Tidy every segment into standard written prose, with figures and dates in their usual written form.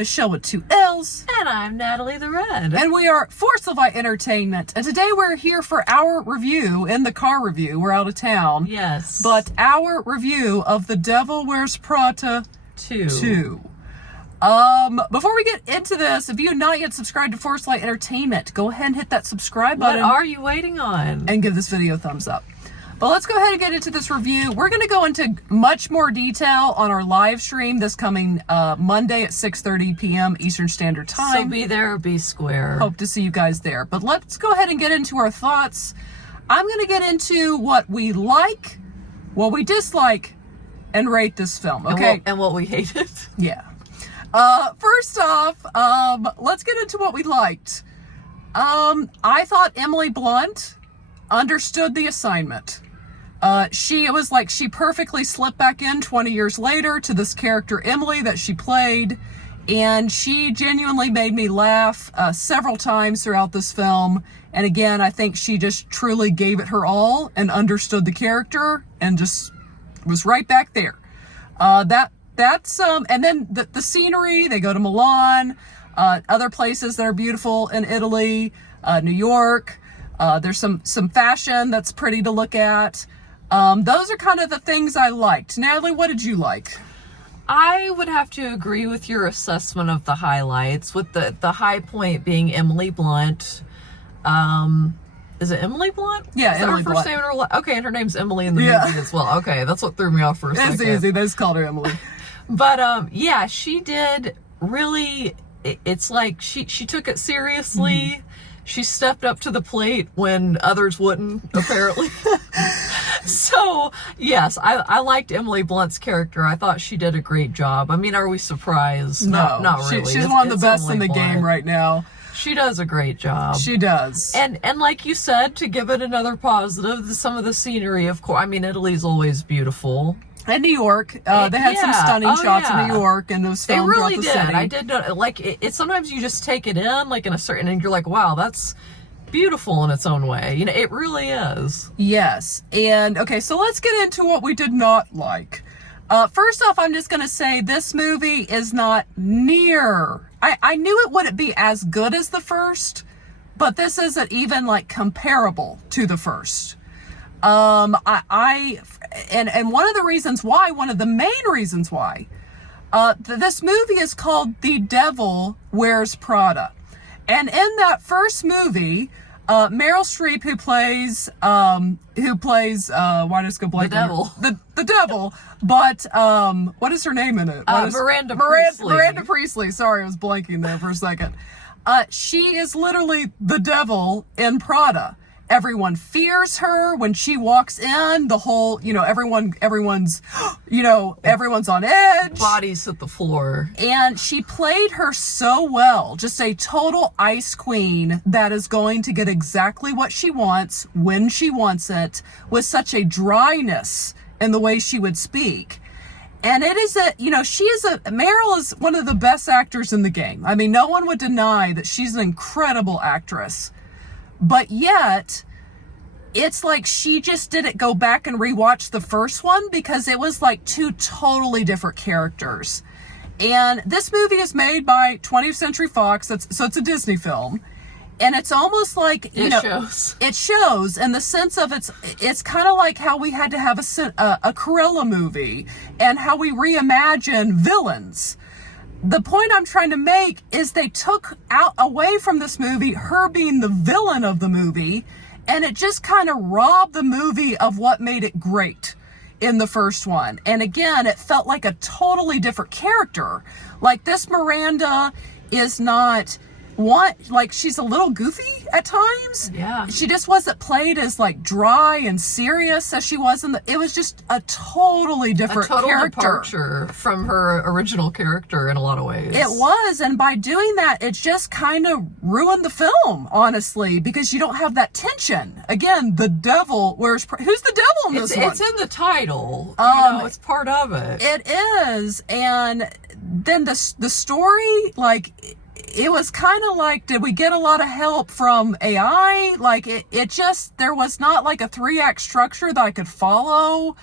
is Michelle with 2 L's. And I'm Natalie the Red. And we are Force Levi Entertainment. And today we're here for our review, in the car review. We're out of town. Yes. But our review of The Devil Wears Prada 2. Before we get into this, if you have not yet subscribed to Force Levi Entertainment, go ahead and hit that subscribe button. What are you waiting on? And give this video a thumbs up. But let's go ahead and get into this review. We're going to go into much more detail on our live stream this coming Monday at 6:30 p.m. Eastern Standard Time. So be there or be square. Hope to see you guys there. But let's go ahead and get into our thoughts. I'm going to get into what we like, what we dislike, and rate this film, okay? And what we hated. Yeah. First off, let's get into what we liked. I thought Emily Blunt understood the assignment. She perfectly slipped back in 20 years later to this character Emily that she played, and she genuinely made me laugh several times throughout this film. And again, I think she just truly gave it her all and understood the character and just was right back there. And then the scenery, they go to Milan, other places that are beautiful in Italy, New York. There's some fashion that's pretty to look at. Those are kind of the things I liked. Natalie, what did you like? I would have to agree with your assessment of the highlights, with the high point being Emily Blunt. Is it Emily Blunt? Yeah, is Emily that her first Blunt. name? Okay, and her name's Emily in the movie as well. Okay, that's what threw me off for a second. It's easy. They just called her Emily. But yeah, she did really. It's like she took it seriously. Mm-hmm. She stepped up to the plate when others wouldn't, apparently. So, yes, I liked Emily Blunt's character. I thought she did a great job. I mean, are we surprised? No, not really. She's one of the best in the game right now. She does a great job. She does. And like you said, to give it another positive, some of the scenery, of course. I mean, Italy's always beautiful. And New York, they had some stunning shots in New York, and it was filmed throughout the city. I did know, like, it sometimes you just take it in, like, in a certain, and you're like, wow, that's beautiful in its own way. You know, it really is. Yes. And, okay, so let's get into what we did not like. First off, I'm just going to say this movie is not near. I knew it wouldn't be as good as the first, but this isn't even, like, comparable to the first. And one of the main reasons why, this movie is called The Devil Wears Prada. And in that first movie, Meryl Streep, who plays, why just go blank? The devil. The devil. But, what is her name in it? Miranda Priestley. Miranda Priestley. Sorry, I was blanking there for a second. She is literally the devil in Prada. Everyone fears her when she walks in. The whole, everyone's on edge. Bodies at the floor. And she played her so well. Just a total ice queen that is going to get exactly what she wants when she wants it, with such a dryness in the way she would speak. And it is Meryl is one of the best actors in the game. I mean, no one would deny that she's an incredible actress. But yet, it's like she just didn't go back and rewatch the first one, because it was like two totally different characters. And this movie is made by 20th Century Fox, so it's a Disney film. And it's almost like, it shows in the sense of it's kind of like how we had to have a Cruella movie, and how we reimagine villains. The point I'm trying to make is they took away from this movie her being the villain of the movie, and it just kind of robbed the movie of what made it great in the first one. And again, it felt like a totally different character. Like, this Miranda is not she's a little goofy at times. Yeah. She just wasn't played as like dry and serious as she was it was just a totally different character. Departure from her original character in a lot of ways. It was, and by doing that, it just kind of ruined the film, honestly, because you don't have that tension. Again, the devil wears who's the devil in this one? It's in the title. It's part of it. It is, and then the story, like, it was kind of like, did we get a lot of help from AI? Like, there was not like a 3-act structure that I could follow.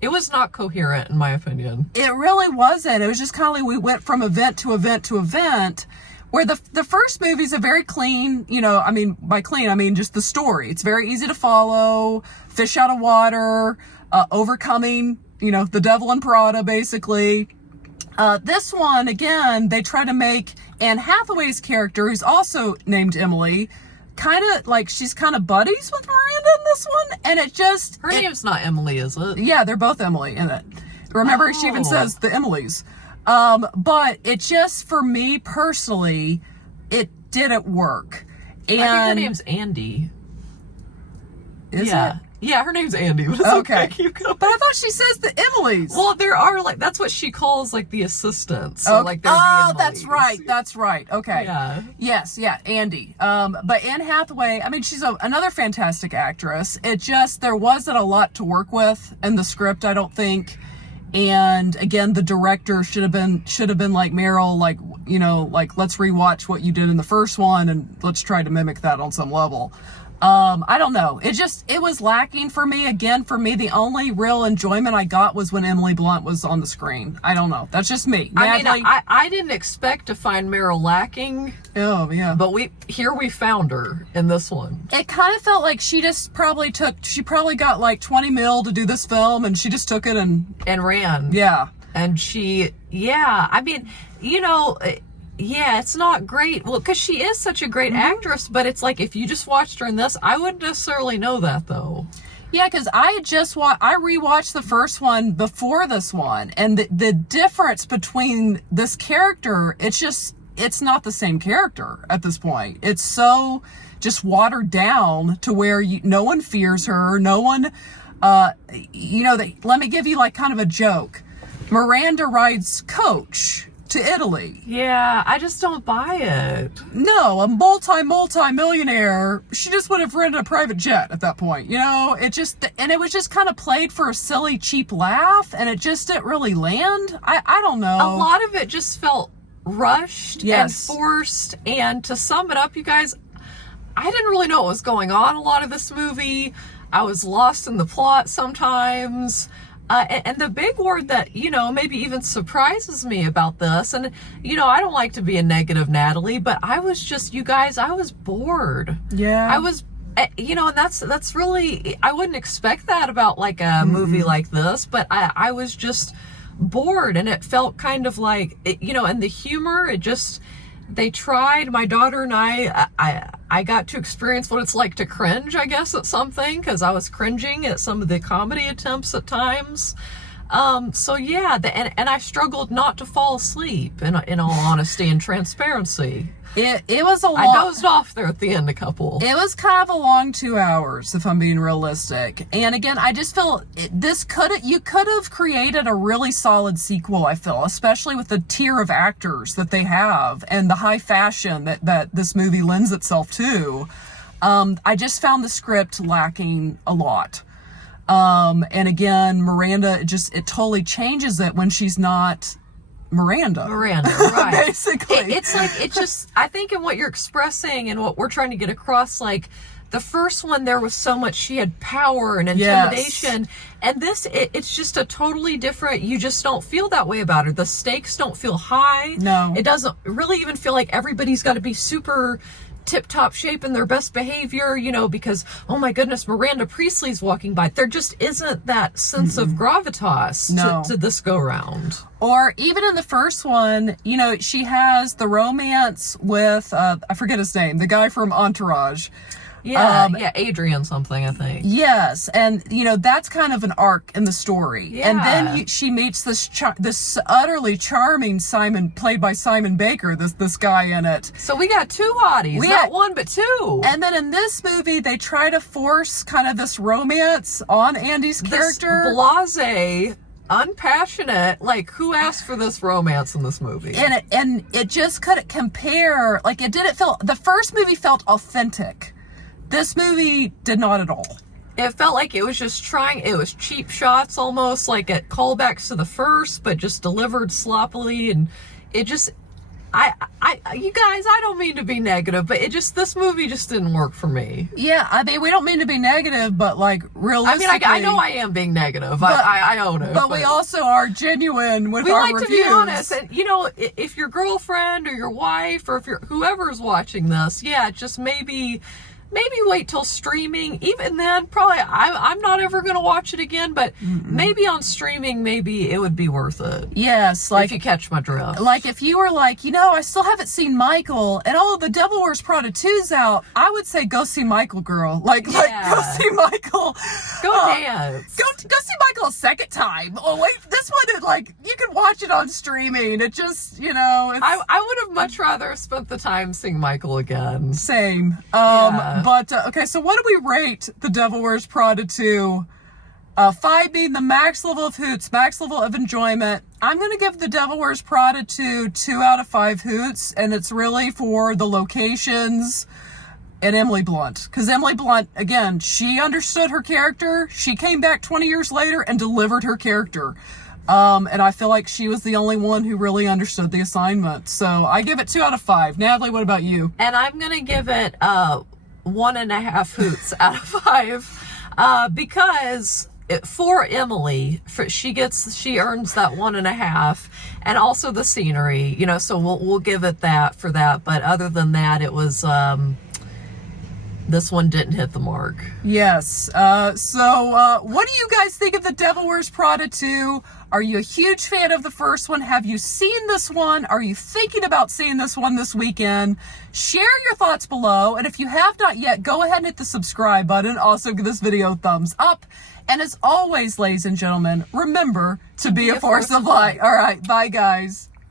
It was not coherent, in my opinion. It really wasn't. It was just kind of like we went from event to event to event, where the first movie's a very clean, I mean, by clean, I mean just the story. It's very easy to follow, fish out of water, overcoming, the devil in Prada, basically. This one, again, they try to make Anne Hathaway's character, who's also named Emily, kind of like she's kind of buddies with Miranda in this one, and Her name's not Emily, is it? Yeah, they're both Emily in it. Remember, she even says the Emilys. But it just, for me personally, it didn't work. And I think her name's Andy. Is it? Yeah, her name's Andy. But it's Okay. Keep going. But I thought she says the Emilys. Well, there are that's what she calls the assistants. So Okay. they're the Oh, Emilys. that's right. Okay. Yeah. Yes, yeah, Andy. But Anne Hathaway, I mean, she's another fantastic actress. It just, there wasn't a lot to work with in the script, I don't think. And again, the director should have been like Meryl, let's rewatch what you did in the first one and let's try to mimic that on some level. I don't know. It was lacking for me. Again, for me, the only real enjoyment I got was when Emily Blunt was on the screen. I don't know. That's just me. I didn't expect to find Meryl lacking. Oh, yeah. But we found her in this one. It kind of felt like she probably got like 20 mil to do this film, and she just took it and ran. Yeah. And it's not great. Well, because she is such a great actress, but it's like if you just watched her in this, I wouldn't necessarily know that though. Yeah, because I rewatched the first one before this one, and the difference between this character, it's not the same character at this point. It's so just watered down to where no one fears her. No one, let me give you like kind of a joke. Miranda rides coach to Italy. Yeah, I just don't buy it. No, a multi-millionaire, she just would have rented a private jet at that point. It was just kind of played for a silly, cheap laugh, and it just didn't really land. I don't know. A lot of it just felt rushed and Yes. forced, and to sum it up, you guys, I didn't really know what was going on a lot of this movie. I was lost in the plot sometimes. And the big word that, maybe even surprises me about this, and, I don't like to be a negative Natalie, but I was just, you guys, I was bored. Yeah. I was, and that's really, I wouldn't expect that about like a movie like this, but I was just bored, and it felt kind of like, and the humor, they tried, my daughter and I got to experience what it's like to cringe, I guess, at something, because I was cringing at some of the comedy attempts at times. And I struggled not to fall asleep, in all honesty and transparency. It was a long... I dozed off there at the end a couple. It was kind of a long 2 hours, if I'm being realistic. And again, I just feel you could have created a really solid sequel, I feel, especially with the tier of actors that they have and the high fashion that this movie lends itself to. I just found the script lacking a lot. And again, Miranda, it totally changes it when she's not Miranda, right? Basically, I think in what you're expressing and what we're trying to get across, like the first one, there was so much, she had power and intimidation, yes. And this, it's just a totally different, you just don't feel that way about her. The stakes don't feel high. No. It doesn't really even feel like everybody's got to be super tip-top shape in their best behavior, because, oh my goodness, Miranda Priestley's walking by. There just isn't that sense of gravitas to this go-round. Or even in the first one, she has the romance with, I forget his name, the guy from Entourage. Adrian something, I think. Yes, and that's kind of an arc in the story. Yeah. And then she meets this utterly charming Simon, played by Simon Baker, this guy in it. So we got two hotties, not one but two. And then in this movie, they try to force kind of this romance on Andy's character. This blasé, unpassionate, like, who asked for this romance in this movie? And it just couldn't compare. Like, it didn't feel, the first movie felt authentic. This movie did not at all. It felt like it was just it was cheap shots almost, like at callbacks to the first, but just delivered sloppily, and it just, you guys, I don't mean to be negative, but this movie just didn't work for me. Yeah, I mean, we don't mean to be negative, but like realistically, I mean, I know I am being negative. I own it. But we also are genuine with our reviews. We like to be honest, and you know, if your girlfriend or your wife or if whoever's watching this, yeah, just maybe wait till streaming. Even then, probably I'm not ever going to watch it again, but maybe on streaming, maybe it would be worth it. Yes, like if you catch my drift. Like if you were like, you know, I still haven't seen Michael, and the Devil Wears Prada 2's out, I would say go see Michael, girl. Like go see Michael. Go dance. Go see Michael a second time. Oh wait, this one, like you can watch it on streaming. It just, you know, it's... I would have much rather spent the time seeing Michael again. Same. But, okay, so what do we rate The Devil Wears Prada 2? 5 being the max level of hoots, max level of enjoyment. I'm going to give The Devil Wears Prada 2 out of 5 hoots, and it's really for the locations and Emily Blunt. Because Emily Blunt, again, she understood her character. She came back 20 years later and delivered her character. And I feel like she was the only one who really understood the assignment. So I give it 2 out of 5. Natalie, what about you? And I'm going to give it 1.5 hoots out of 5 because for Emily, she earns that 1.5, and also the scenery, you know. So we'll give it that for that. But other than that, it was this one didn't hit the mark. Yes. So what do you guys think of The Devil Wears Prada 2? Are you a huge fan of the first one? Have you seen this one? Are you thinking about seeing this one this weekend? Share your thoughts below. And if you have not yet, go ahead and hit the subscribe button. Also give this video a thumbs up. And as always, ladies and gentlemen, remember to be a force of light. All right. Bye, guys.